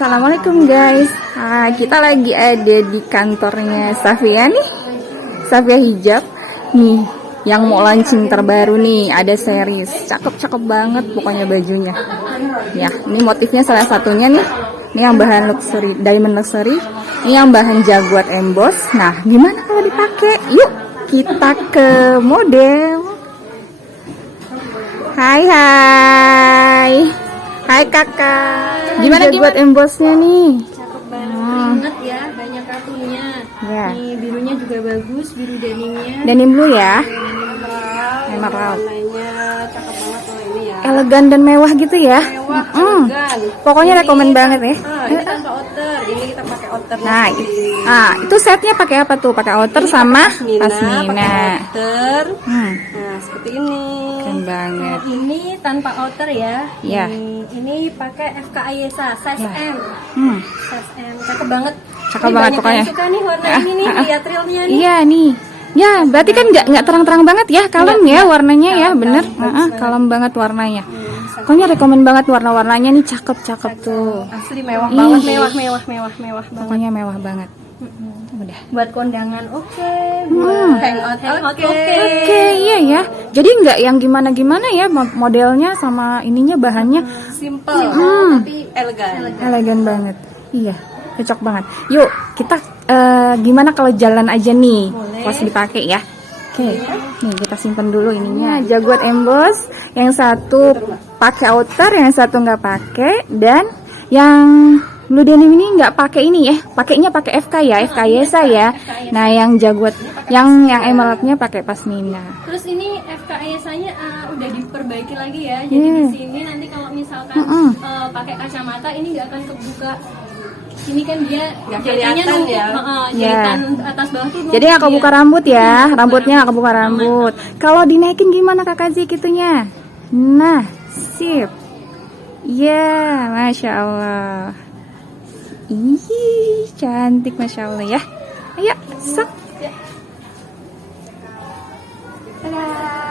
Assalamualaikum guys. Kita lagi ada di kantornya Safia nih, Safia Hijab nih, yang mau launching terbaru nih. Ada series cakep-cakep banget pokoknya bajunya ya. Ini motifnya salah satunya nih, ini yang bahan luxury, diamond luxury, ini yang bahan jaguar emboss. Nah gimana kalau dipakai? Yuk kita ke model. Hai kakak, gimana buat embossnya nih? Cakep banget, inget ya, banyak kartunya. Ya. Nih birunya juga bagus, biru denimnya. Denim blue ya, Emerald. Warnanya cakep banget kalau ini ya. elegan dan mewah gitu ya. Mewah, elegan. Pokoknya Ini rekomen banget ya. Ini tanpa outer, ini kita pakai outer. Nah, itu setnya pakai apa tuh? Pakai outer Ini sama pakai pasmina. pakai outer. Hmm, Nah, seperti ini. keren banget. Ini tanpa outer ya. Iya. Ini pakai FK Ayesa, size Ya. M. Hmm, Size M, cakep banget. Cakep Ini banget banyak pokoknya. yang suka nih warna ini nih, lihat realnya nih. iya nih. Ya, berarti kan nggak terang-terang banget ya, kalem ya warnanya ya, bener. Kalem banget warnanya. Pokoknya rekomen banget warna-warnanya nih, cakep-cakep tuh. Asli mewah Ih. banget, mewah banget. Pokoknya mewah banget. Udah. Buat kondangan oke, buat hangout oke. Oke, iya ya. Jadi nggak yang gimana-gimana ya modelnya sama ininya, bahannya Simple tapi elegan. elegan banget. Iya, cocok banget. Yuk, kita gimana kalau jalan aja nih? Boleh. Pas dipakai ya. Oke. Nih kita simpan dulu ininya. Jaguar emboss, yang satu pakai outer, yang satu nggak pakai, dan yang blue denim ini nggak pakai ini ya. Pakainya pakai FK ya, FK Yesa ya. Nah, yang jaguar yang emeraldnya pakai pasmina. Terus ini FK Ayesanya udah diperbaiki lagi ya. Jadi di sini nanti kalau misalkan pakai kacamata ini nggak akan kebuka. Ini kan dia jahitannya kelihatan ya. jahitan atas bawah tuh. Jadi nggak kebuka rambut ya, rambutnya nggak kebuka rambut. Kalau dinaikin gimana kakak Zi gitunya? Nah, sip. Ya, masya Allah. Ih, cantik masya Allah ya. Ayo, sok. Dadah.